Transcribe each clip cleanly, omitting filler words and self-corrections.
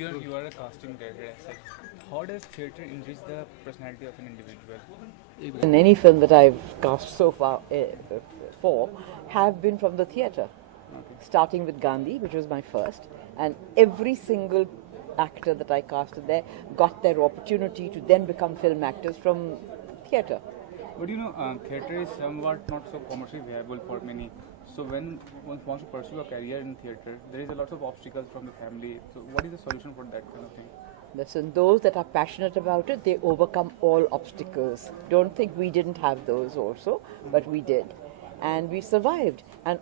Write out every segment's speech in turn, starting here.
You are a casting director. As such. How does theatre enrich the personality of an individual? In any film that I've cast so far for have been from the theatre, starting with Gandhi, which was my first, and every single actor that I casted there got their opportunity to then become film actors from theatre. But theatre is somewhat not so commercially viable for many. So when one wants to pursue a career in theatre, there is a lot of obstacles from the family. So what is the solution for that kind of thing? Listen, those that are passionate about it, they overcome all obstacles. Don't think we didn't have those also, but we did. And we survived. And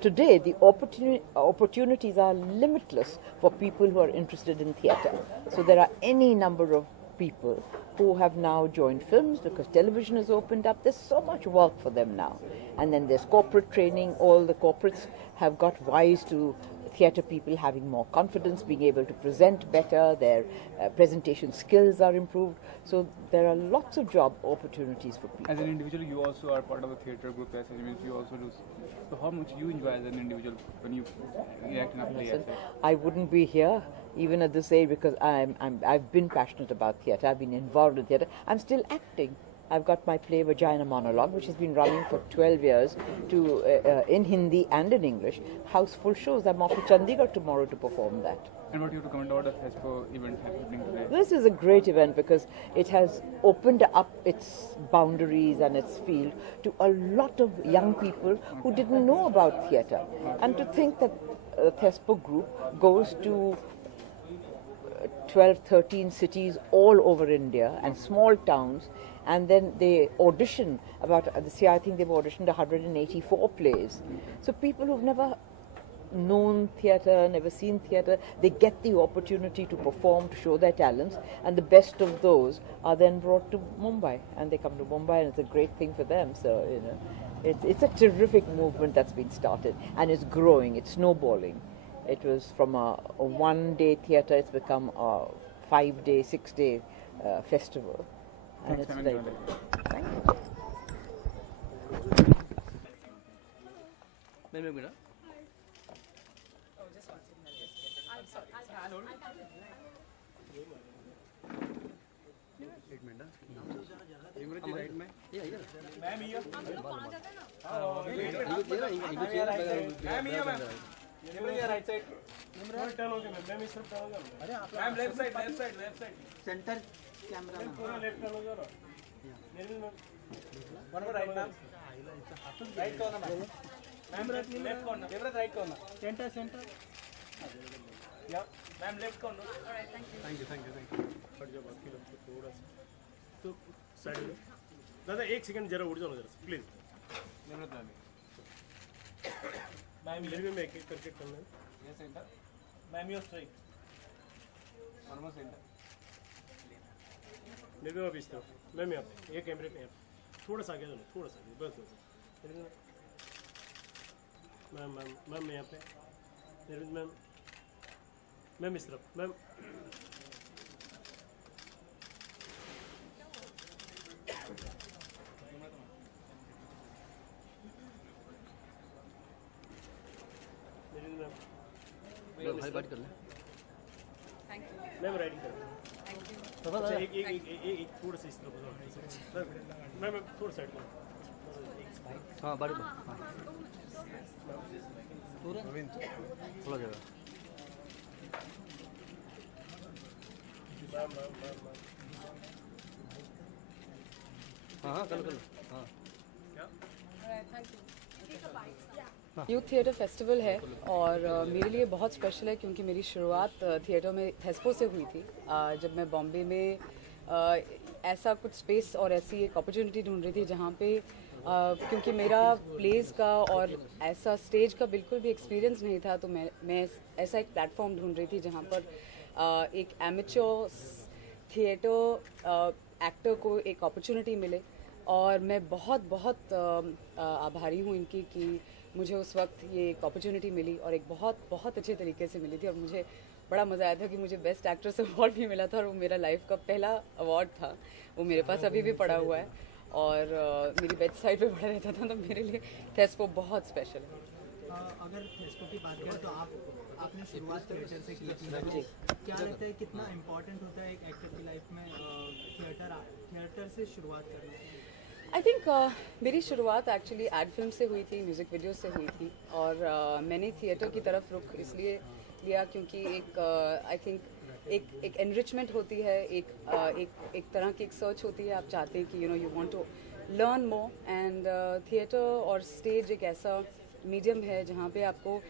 today the opportunities are limitless for people who are interested in theatre. So there are any number of people who have now joined films because television has opened up. There's so much work for them now. And then there's corporate training. All the corporates have got wise to theatre people having more confidence, being able to present better, their presentation skills are improved. So there are lots of job opportunities for people. As an individual, you also are part of a theatre group, as you also do. So how much you enjoy as an individual when you act in a play? Listen, I wouldn't be here even at this age because I've been passionate about theatre. I've been involved in theatre. I'm still acting. I've got my play Vagina Monologue, which has been running for 12 years in Hindi and in English. Houseful shows. I'm off to Chandigarh tomorrow to perform that. And what do you have to comment about the FESPO event happening today? This is a great event because it has opened up its boundaries and its field to a lot of young people who didn't know about theatre. And to think that FESPO group goes to 12, 13 cities all over India and small towns, and then they audition this year I think they've auditioned 184 plays. So people who've never known theatre, never seen theatre, they get the opportunity to perform, to show their talents, and the best of those are then brought to Mumbai, and they come to Mumbai, and it's a great thing for them. So it's a terrific movement that's been started, and it's growing, it's snowballing. It was from a one-day theatre, it's become a 5-day, 6-day festival. And Thanks, it's very good. Thank you. Right side turn हो गया ma'am इस तरफ turn हो गया ma'am left side centre camera पूरा left turn हो गया मेरे में one right ma'am right corner ma'am left corner favourite right corner centre या ma'am left corner alright thank you फट जाओ बाकी लोग थोड़ा सा तो साइड में दादा एक सेकंड जरा उठ जाओ जरा प्लीज निम्रत मैम मेरे में एक करके करना है ये centre ma'am your strike normal centre मेरे में इस तरफ मैम यहाँ पे ये कैमरे पे थोड़ा सा आगे जाओ थोड़ा सा बस मैम मैम मैम यहाँ पे मेरे मैम मैम इस तरफ मैम बात कर ले थैंक यू मैम राइटिंग कर थैंक यू एक थोड़ा सा इस तरफ मैम थोड़ा साइड में हां बड़े हां पूरा थोड़ा जगह हां कल हां क्या thank you youth theatre festival है और मेरे लिए बहुत स्पेशल है क्योंकि मेरी शुरुआत थिएटर में फेस्पो से हुई थी। जब मैं बॉम्बे में ऐसा कुछ स्पेस और ऐसी एक अपॉर्चुनिटी ढूंढ रही थी जहाँ पे क्योंकि मेरा प्लेस का और ऐसा स्टेज का बिल्कुल भी एक्सपीरियंस नहीं था, तो मैं ऐसा एक प्लेटफॉर्म ढूंढ रही थी जहाँ पर एक एमेच्योर थिएटर एक्टर को एक अपॉर्चुनिटी मिले। और मैं बहुत बहुत आभारी हूँ इनकी कि मुझे उस वक्त ये एक अपॉर्चुनिटी मिली और एक बहुत अच्छे तरीके से मिली थी। और मुझे बड़ा मज़ा आया था कि मुझे बेस्ट एक्ट्रेस अवार्ड भी मिला था और वो मेरा लाइफ का पहला अवार्ड था। वो मेरे पास अभी भी पड़ा हुआ है और मेरी बेड साइड पे पड़ा रहता था, तो मेरे लिए फेस्पो बहुत स्पेशल है। अगर फेस्पो की बात करें तो आप आपने शुरुआत थिएटर से की थी, तो क्या लगता है कितना इम्पोर्टेंट होता है एक एक्टर की लाइफ में थिएटर से शुरुआत करना? आई थिंक मेरी शुरुआत एक्चुअली एड फिल्म से हुई थी, म्यूज़िक वीडियो से हुई थी, और मैंने थिएटर की तरफ रुख इसलिए लिया क्योंकि एक आई थिंक एक एनरिचमेंट होती है, एक तरह की एक सर्च होती है। आप चाहते हैं कि you want to learn more, and theatre और स्टेज एक ऐसा मीडियम है जहाँ पे आपको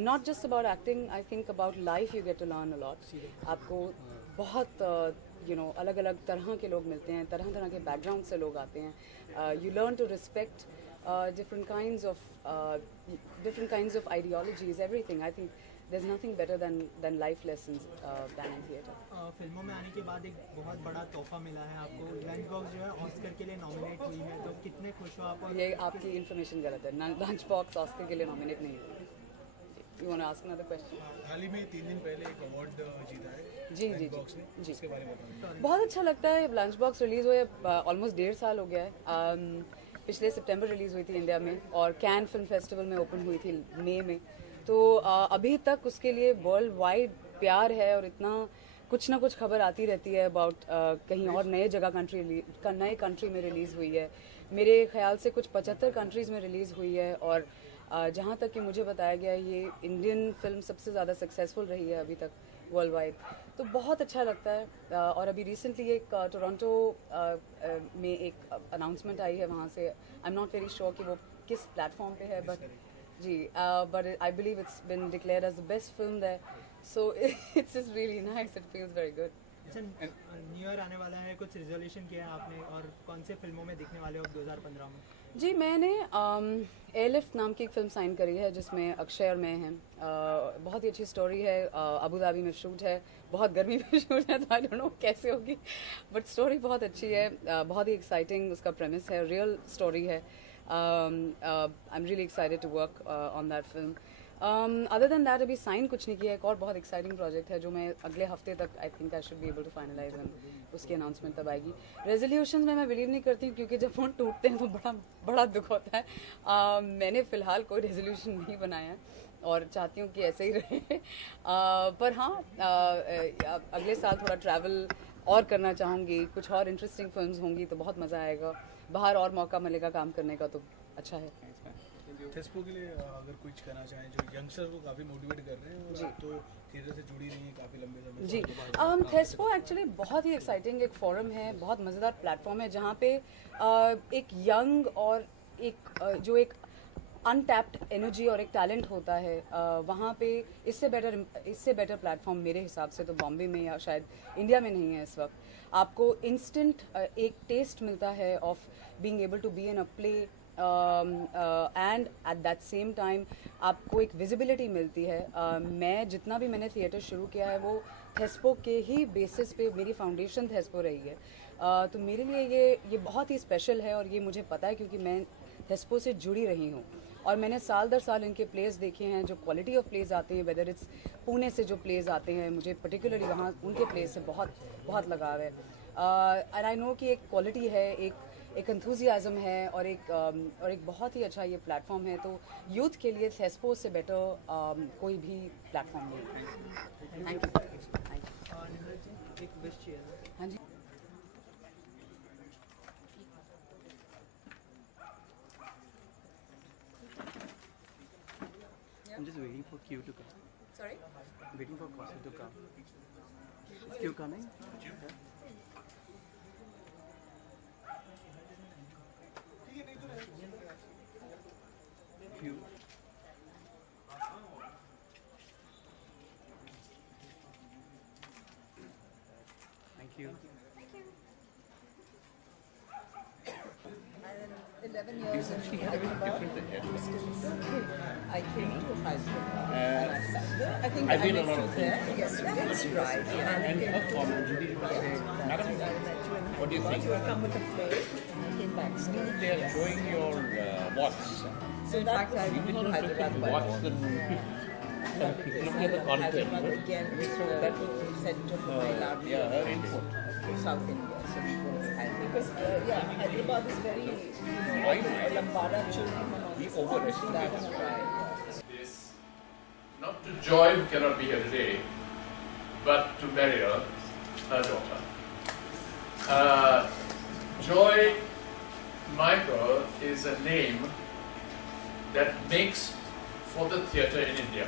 not just about acting, I think about life you get to learn a lot. आपको बहुत अलग अलग तरह के लोग मिलते हैं, तरह तरह के बैकग्राउंड से लोग आते हैं। You learn to respect different kinds of ideologies, everything. I think there's nothing better than life lessons than in theatre. फिल्मों में आने के बाद एक बहुत बड़ा तोहफा मिला है आपको, लंच बॉक्स जो है ऑस्कर के लिए नॉमिनेट हुई है, तो कितने खुश हो आप? और ये आपकी इन्फॉर्मेशन गलत है, लंच बॉक्स ऑस्कर के लिए नॉमिनेट नहीं हुई। You want to ask another question? हाल ही में 3 दिन पहले एक अवार्ड जीता है जी जी बॉक्स ने, जी, इसके बारे में बताइए। बहुत अच्छा लगता है। लंच बॉक्स रिलीज़ हुए ऑलमोस्ट 1.5 साल हो गया है। पिछले सितंबर रिलीज़ हुई थी इंडिया में, और कैन फिल्म फेस्टिवल में ओपन हुई थी मई में। तो अभी तक उसके लिए वर्ल्ड वाइड प्यार है, और इतना कुछ ना कुछ खबर आती रहती है अबाउट कहीं और नए कंट्री में रिलीज़ हुई है। मेरे ख्याल से कुछ 75 कंट्रीज़ में रिलीज़ हुई है, और जहाँ तक कि मुझे बताया गया ये इंडियन फिल्म सबसे ज़्यादा सक्सेसफुल रही है अभी तक वर्ल्ड वाइड। तो बहुत अच्छा लगता है। और अभी रिसेंटली एक टोरंटो में एक अनाउंसमेंट आई है वहाँ से, I am not very sure कि वो किस प्लेटफॉर्म पे है, बट जी, but I believe it's been declared as the best film there, so it's just really nice, it feels very good. अच्छा, न्यू ईयर आने वाला है, कुछ रिजोल्यूशन किया है आपने, और कौन से फिल्मों में दिखने वाले हो 2015 में? जी, मैंने एयरलिफ्ट नाम की एक फ़िल्म साइन करी है जिसमें अक्षय और मैं हैं। बहुत ही अच्छी स्टोरी है, अबू धाबी में शूट है, बहुत गर्मी में शूट है, तो आई डोंट नो कैसे होगी, बट स्टोरी बहुत अच्छी है, बहुत ही एक्साइटिंग उसका प्रेमिस है, रियल स्टोरी है। I am really excited to work on that film. Other than that अभी साइन कुछ नहीं किया है। एक और बहुत एक्साइटिंग प्रोजेक्ट है जो मैं अगले हफ्ते तक I think I should be able to finalise, and उसकी अनाउंसमेंट तब आएगी। रेजोल्यूशन में मैं बिलीव नहीं करती क्योंकि जब वो टूटते हैं तो बड़ा दुख होता है। मैंने फ़िलहाल कोई रेजोल्यूशन नहीं बनाया है और चाहती हूँ कि ऐसे ही रहे। पर हाँ, अगले साल थोड़ा ट्रैवल और करना चाहूँगी, कुछ और इंटरेस्टिंग फिल्म्स होंगी तो बहुत मज़ा आएगा, बाहर और मौका मिलेगा काम करने का तो अच्छा है। थेस्पो के लिए अगर कुछ करना चाहें, जो यंगस्टर को काफ़ी मोटिवेट कर रहे हैं, और तो थिएटर से जुड़ी रही है काफ़ी लंबे समय जी, थेस्पो एक्चुअली बहुत ही एक्साइटिंग एक फोरम है, बहुत मज़ेदार प्लेटफॉर्म है जहाँ पे एक यंग और जो एक अनटैप्ड एनर्जी और एक टैलेंट होता है, वहाँ पे इससे बेटर प्लेटफॉर्म मेरे हिसाब से तो बॉम्बे में या शायद इंडिया में नहीं है इस वक्त। आपको इंस्टेंट एक टेस्ट मिलता है of being able to be in a play, and at that same time आपको एक विजिबिलिटी मिलती है। मैं जितना भी मैंने थिएटर शुरू किया है वो थेस्पो के ही बेसिस पे, मेरी फाउंडेशन थेस्पो रही है। तो मेरे लिए ये बहुत ही स्पेशल है, और ये मुझे पता है क्योंकि मैं थेस्पो से जुड़ी रही हूँ, और मैंने साल दर साल इनके प्लेस देखे हैं, जो क्वालिटी ऑफ प्लेस आते हैं, वेदर इट्स पुणे से जो प्लेस आते हैं, मुझे पर्टिकुलरली वहाँ उनके प्लेस से बहुत लगाव है। एंड आई नो कि एक क्वालिटी है, एक एंथुजियाज्म है, और एक बहुत ही अच्छा ये प्लेटफॉर्म है। तो यूथ के लिए थेस्पो से बेटर कोई भी प्लेटफॉर्म नहीं। Thank you. एक विश चाहिए। हाँ जी, I'm just waiting for Q to come. Sorry? Waiting for Kaushal to come. Is Q coming? Q. Thank you. 11 years in I came to high school and I started. I think I met you there. Yes, that's right. And Madam, what do you think? you come with a play and came back. They are showing your watch. So in fact, I went to Hyderabad. Watch the look at the content. Hyderabad again, so that was the center for my lab. Yeah, her input. South India. So we go to Hyderabad. Because Hyderabad is very, I know. Lambada children and all. We overestimate That's right. Not to Joy, who cannot be here today, but to Mariel, her daughter. Joy Michael is a name that makes for the theatre in India.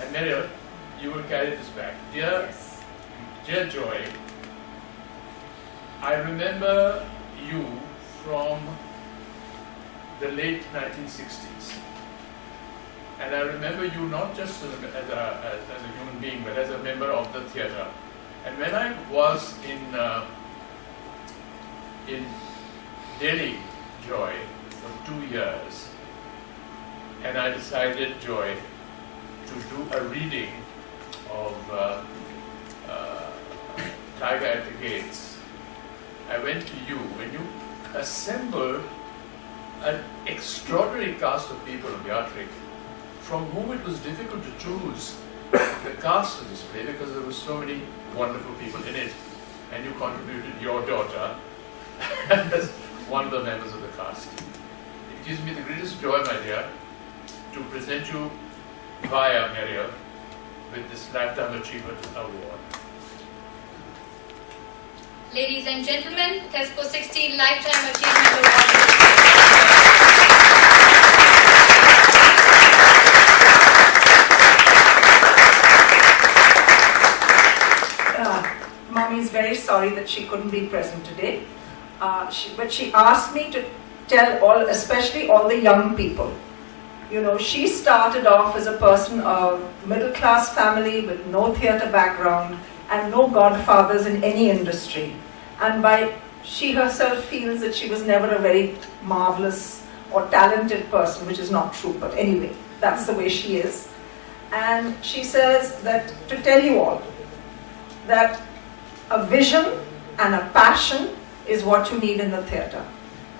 And Mariel, you will carry this back. Dear Joy, I remember you from the late 1960s. And I remember you not just as a human being, but as a member of the theatre. And when I was in Delhi, Joy, for 2 years, and I decided, Joy, to do a reading of Tiger at the Gates, I went to you when you assembled an extraordinary cast of people of Beatrix, from whom it was difficult to choose the cast of this play because there were so many wonderful people in it, and you contributed your daughter as one of the members of the cast. It gives me the greatest joy, my dear, to present you via Mariel with this Lifetime Achievement Award. Ladies and gentlemen, THESPO 16 Lifetime Achievement Award. Mommy is very sorry that she couldn't be present today, but she asked me to tell all, especially all the young people. You know, she started off as a person of middle-class family with no theatre background and no godfathers in any industry. And she herself feels that she was never a very marvelous or talented person, which is not true, but anyway, that's the way she is. And she says that to tell you all that a vision and a passion is what you need in the theatre.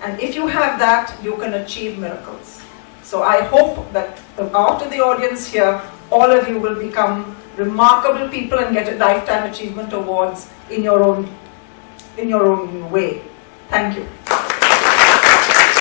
And if you have that, you can achieve miracles. So I hope that after the audience here, all of you will become remarkable people and get a Lifetime Achievement Awards in your own way. Thank you.